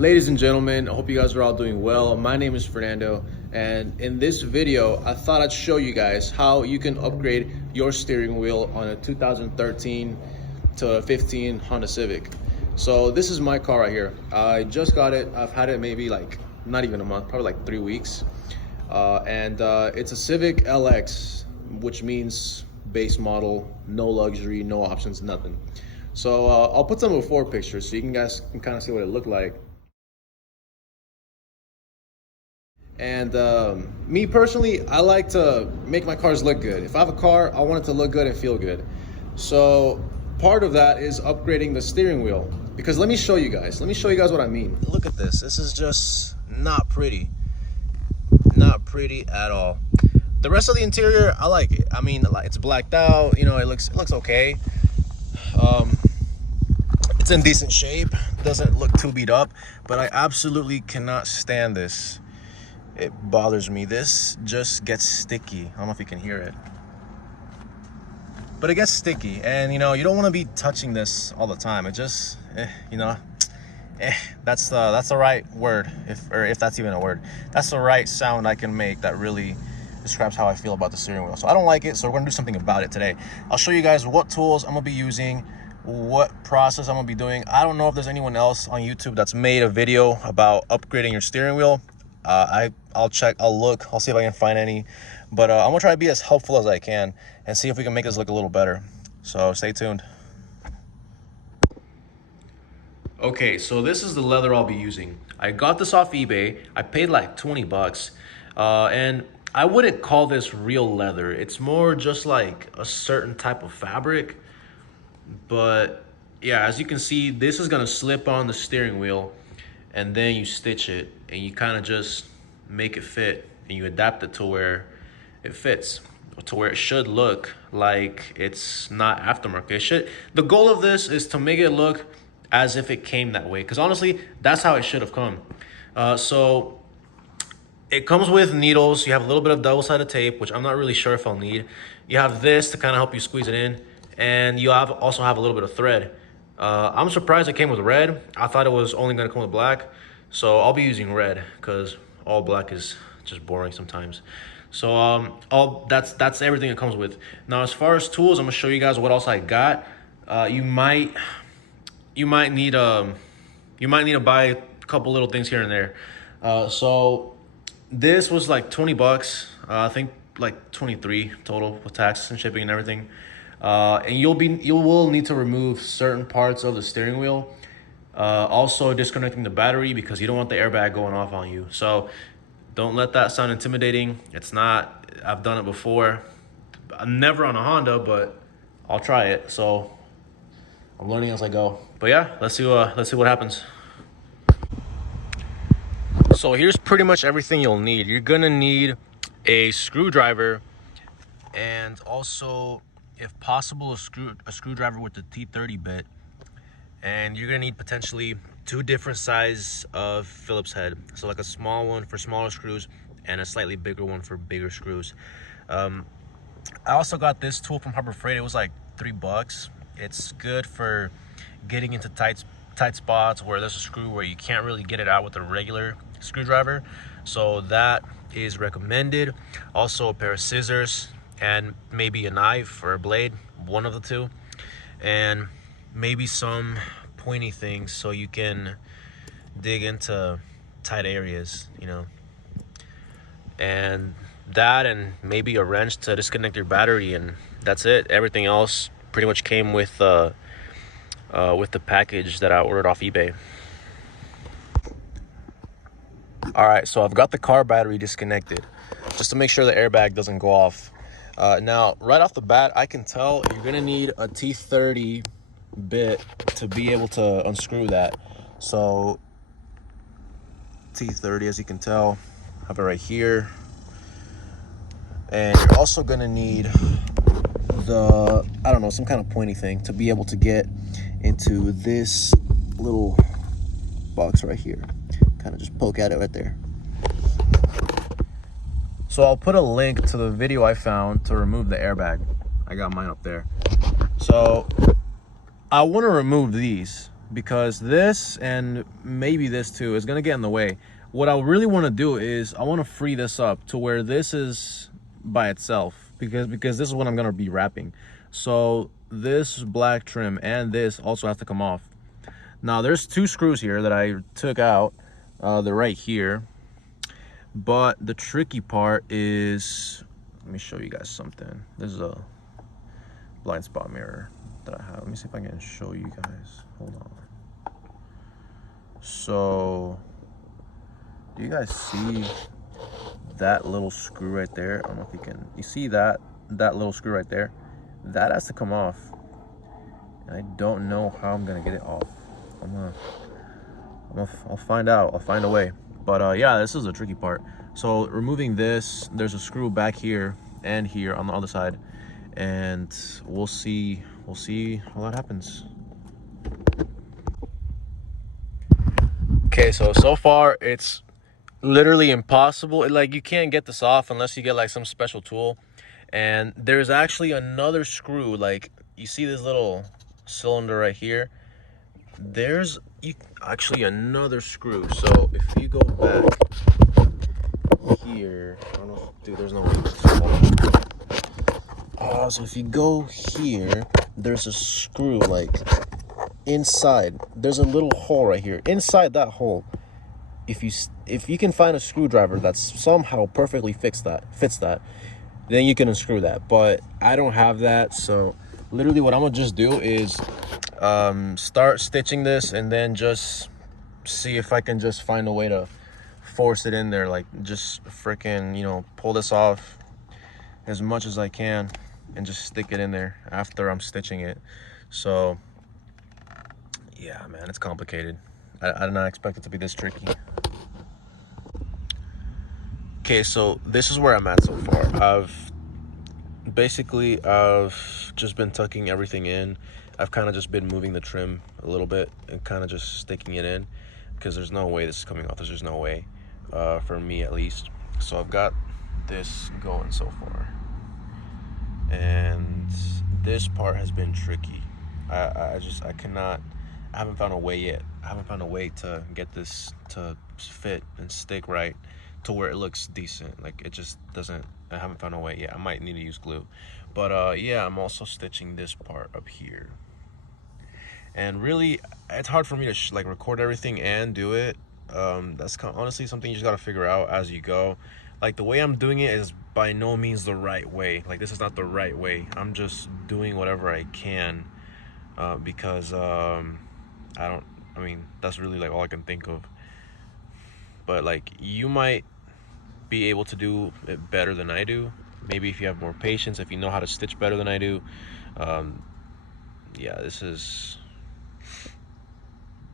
Ladies and gentlemen, I hope you guys are all doing well. My name is Fernando, and in this video, I thought I'd show you guys how you can upgrade your steering wheel on a 2013 to 15 Honda Civic. So this is my car right here. I just got it. I've had it maybe like not even a month, probably like 3 weeks. It's a Civic LX, which means base model, no luxury, no options, nothing. So I'll put some before pictures so you guys can kind of see what it looked like. And me personally, I like to make my cars look good. If I have a car, I want it to look good and feel good. So part of that is upgrading the steering wheel. Because let me show you guys what I mean. Look at this. This is just not pretty. Not pretty at all. The rest of the interior, I like it. I mean, it's blacked out. You know, it looks okay. It's in decent shape. Doesn't look too beat up. But I absolutely cannot stand this. It bothers me. This just gets sticky. I don't know if you can hear it, but it gets sticky, and you know, you don't want to be touching this all the time. It just that's the right word, if that's even a word. That's the right sound I can make that really describes how I feel about the steering wheel. So I don't like it, so we're gonna do something about it today. I'll show you guys what tools I'm gonna be using, what process I'm gonna be doing. I don't know if there's anyone else on YouTube that's made a video about upgrading your steering wheel. I'll check, I'll look, I'll see if I can find any, but I'm gonna try to be as helpful as I can and see if we can make this look a little better. So stay tuned. Okay, so this is the leather I'll be using. I got this off eBay. I paid like 20 bucks, and I wouldn't call this real leather. It's more just like a certain type of fabric. But yeah, as you can see, this is gonna slip on the steering wheel, and then you stitch it and you kind of just make it fit, and you adapt it to where it fits, to where it should look like it's not aftermarket. The goal of this is to make it look as if it came that way, because honestly, that's how it should have come. So it comes with needles. You have a little bit of double-sided tape, which I'm not really sure if I'll need. You have this to kind of help you squeeze it in, and you also have a little bit of thread. I'm surprised it came with red. I thought it was only gonna come with black. So I'll be using red because all black is just boring sometimes. So that's everything it comes with. Now, as far as tools, I'm gonna show you guys what else I got. You might need to buy a couple little things here and there. So this was like 20 bucks. I think like 23 total with taxes and shipping and everything. And you will need to remove certain parts of the steering wheel. Also disconnecting the battery, because you don't want the airbag going off on you. So don't let that sound intimidating. It's not. I've done it before. I'm never on a Honda, but I'll try it. So I'm learning as I go. But yeah, let's see what happens. So here's pretty much everything you'll need. You're gonna need a screwdriver, and also, if possible, a screwdriver with the T30 bit. And you're gonna need potentially 2 different size of Phillips head. So like a small one for smaller screws and a slightly bigger one for bigger screws. I also got this tool from Harbor Freight. It was like 3 bucks. It's good for getting into tight spots where there's a screw where you can't really get it out with a regular screwdriver. So that is recommended. Also a pair of scissors and maybe a knife or a blade, one of the two. And maybe some pointy things so you can dig into tight areas, you know. And that, and maybe a wrench to disconnect your battery, and that's it. Everything else pretty much came with the package that I ordered off eBay. All right, so I've got the car battery disconnected just to make sure the airbag doesn't go off. Now, right off the bat, I can tell you're gonna need a T30 bit to be able to unscrew that. So T30, as you can tell, I have it right here. And you're also gonna need some kind of pointy thing to be able to get into this little box right here. Kind of just poke at it right there. So I'll put a link to the video I found to remove the airbag. I got mine up there. So I want to remove these. because this and maybe this too is gonna get in the way. What I really want to do is I want to free this up to where this is by itself, because this is what I'm gonna be wrapping. So this black trim and this also has to come off. Now there's 2 screws here that I took out. They're right here. But the tricky part is, let me show you guys something. This is a blind spot mirror that I have. Let me see if I can show you guys. Hold on. So, do you guys see that little screw right there? I don't know if you can. You see that little screw right there? That has to come off. And I don't know how I'm gonna get it off. I'll find out. I'll find a way. But yeah, this is a tricky part. So removing this, there's a screw back here and here on the other side, and we'll see how that happens. Okay, so far it's literally impossible. Like, you can't get this off unless you get like some special tool. And there's actually another screw. Like, you see this little cylinder right here? There's actually another screw. So if you go back here, I don't know, dude, there's no way. So if you go here, there's a screw like inside. There's a little hole right here. Inside that hole, if you can find a screwdriver that's somehow perfectly fits that, then you can unscrew that. But I don't have that, so literally what I'm gonna just do is start stitching this, and then just see if I can just find a way to force it in there. Like, just freaking, you know, pull this off as much as I can and just stick it in there after I'm stitching it. So yeah, man, it's complicated. I did not expect it to be this tricky. Okay, so this is where I'm at so far. I've just been tucking everything in. I've kind of just been moving the trim a little bit and kind of just sticking it in, because there's no way this is coming off. There's just no way, for me at least. So I've got this going so far, and this part has been tricky. I haven't found a way yet. I haven't found a way to get this to fit and stick right to where it looks decent. Like, it just doesn't. I haven't found a way yet. I might need to use glue. But yeah, I'm also stitching this part up here. And really, it's hard for me to like record everything and do it. That's honestly something you just gotta figure out as you go. Like, the way I'm doing it is by no means the right way. Like, this is not the right way. I'm just doing whatever I can, because I mean, that's really like all I can think of. But like, you might be able to do it better than I do. Maybe if you have more patience, if you know how to stitch better than I do. Yeah, this is,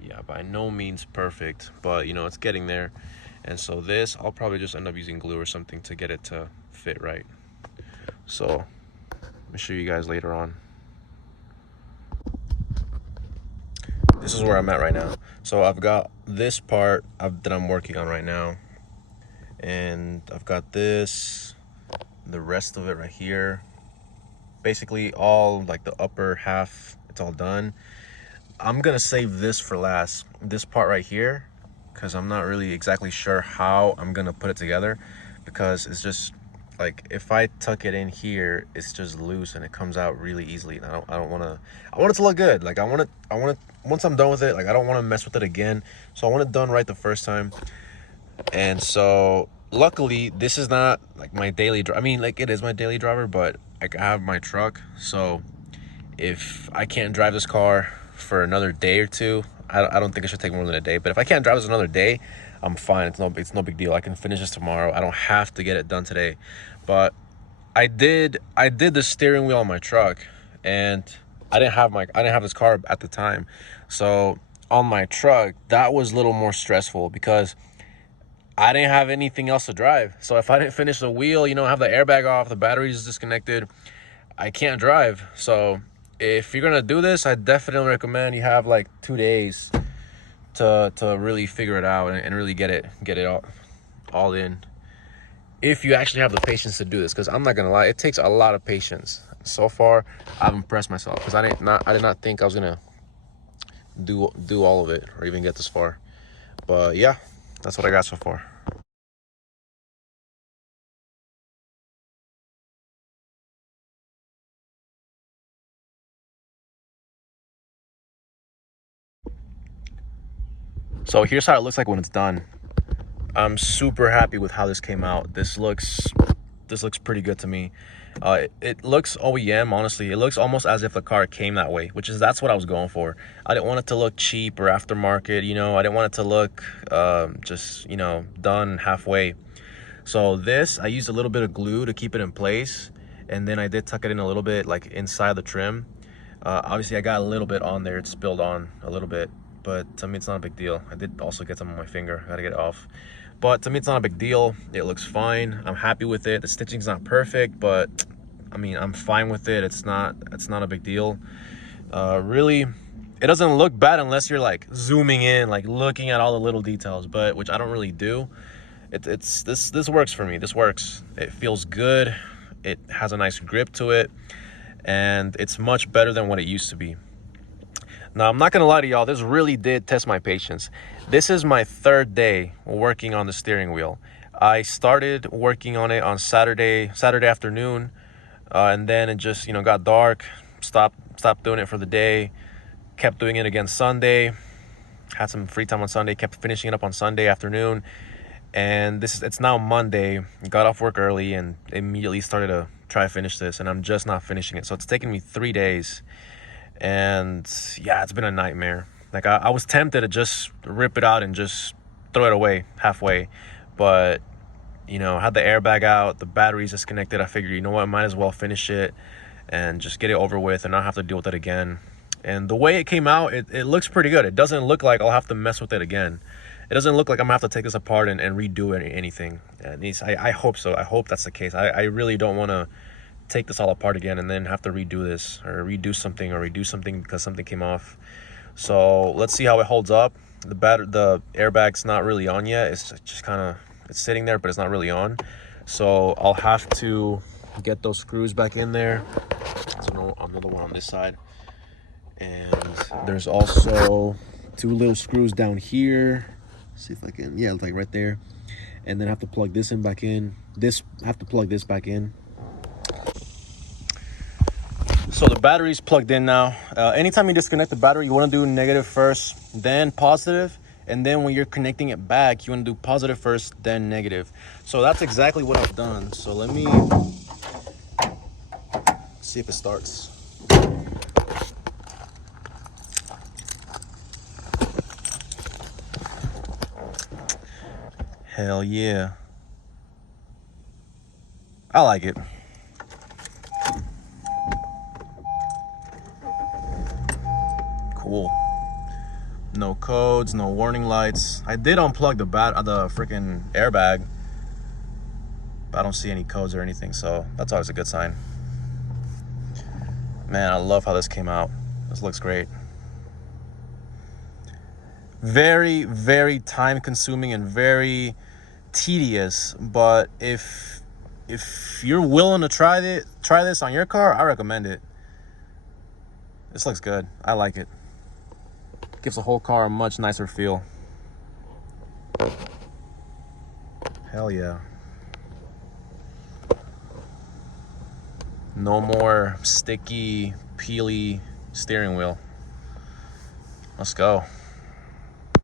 yeah, by no means perfect, but you know, it's getting there. And so this, I'll probably just end up using glue or something to get it to fit right. So let me show you guys later on. This is where I'm at right now. So I've got this part that I'm working on right now, and I've got this, the rest of it right here. Basically all like the upper half, it's all done. I'm gonna save this for last, this part right here, because I'm not really exactly sure how I'm gonna put it together, because it's just like, if I tuck it in here, it's just loose and it comes out really easily, and I want it to look good. Like, I want it once I'm done with it, like, I don't want to mess with it again. So I want it done right the first time. And so luckily, this is not like my daily I mean, like, it is my daily driver, but like, I have my truck. So if I can't drive this car for another day or two, I don't think it should take more than a day. But if I can't drive this another day, I'm fine. It's no big deal. I can finish this tomorrow. I don't have to get it done today. But I did the steering wheel on my truck, and I didn't have this car at the time. So on my truck, that was a little more stressful, because I didn't have anything else to drive. So if I didn't finish the wheel, you know, have the airbag off, the battery's disconnected, I can't drive. So if you're gonna do this, I definitely recommend you have like 2 days to really figure it out and really get it all in. If you actually have the patience to do this, because I'm not gonna lie, it takes a lot of patience. So far, I've impressed myself, because I did not think I was gonna do all of it or even get this far. But yeah, that's what I got so far. So here's how it looks like when it's done. I'm super happy with how this came out. This looks pretty good to me. It looks OEM, honestly. It looks almost as if the car came that way, that's what I was going for. I didn't want it to look cheap or aftermarket, I didn't want it to look just, done halfway. So this, I used a little bit of glue to keep it in place, and then I did tuck it in a little bit, like inside the trim. Obviously, I got a little bit on there. It spilled on a little bit, but to me, it's not a big deal. I did also get some on my finger. I gotta get it off. But to me, it's not a big deal. It looks fine. I'm happy with it. The stitching's not perfect, but I mean, I'm fine with it. It's not a big deal. Really, it doesn't look bad unless you're like zooming in, like looking at all the little details, but which I don't really do. This works for me. This works. It feels good. It has a nice grip to it, and it's much better than what it used to be. Now, I'm not gonna lie to y'all, this really did test my patience. This is my third day working on the steering wheel. I started working on it on Saturday afternoon, and then it just got dark. Stopped doing it for the day. Kept doing it again Sunday. Had some free time on Sunday. Kept finishing it up on Sunday afternoon. And it's now Monday. Got off work early and immediately started to try to finish this, and I'm just not finishing it. So it's taken me 3 days, and yeah, it's been a nightmare. Like I was tempted to just rip it out and just throw it away halfway, but I had the airbag out, the batteries disconnected. I figured, you know what, I might as well finish it and just get it over with and not have to deal with it again. And the way it came out, it looks pretty good. It doesn't look like I'll have to mess with it again. It doesn't look like I'm gonna have to take this apart and redo anything. At least I hope so. I hope that's the case. I really don't want to take this all apart again and then have to redo this or redo something because something came off. So let's see how it holds up. The airbag's not really on yet. It's just kind of, it's sitting there, but it's not really on. So I'll have to get those screws back in there. So another one on this side. And there's also 2 little screws down here. See if I can, yeah, like right there. And then I have to plug this in back in. I have to plug this back in. So the battery's plugged in now. Anytime you disconnect the battery, you want to do negative first, then positive. And then when you're connecting it back, you want to do positive first, then negative. So that's exactly what I've done. So let me see if it starts. Hell yeah. I like it. Cool. No codes, no warning lights. I did unplug the freaking airbag, but I don't see any codes or anything, so that's always a good sign. Man, I love how this came out. This looks great. Very, very time consuming and very tedious, but if you're willing to try this on your car, I recommend it. This looks good. I like it. Gives the whole car a much nicer feel. Hell yeah. No more sticky, peely steering wheel. Let's go.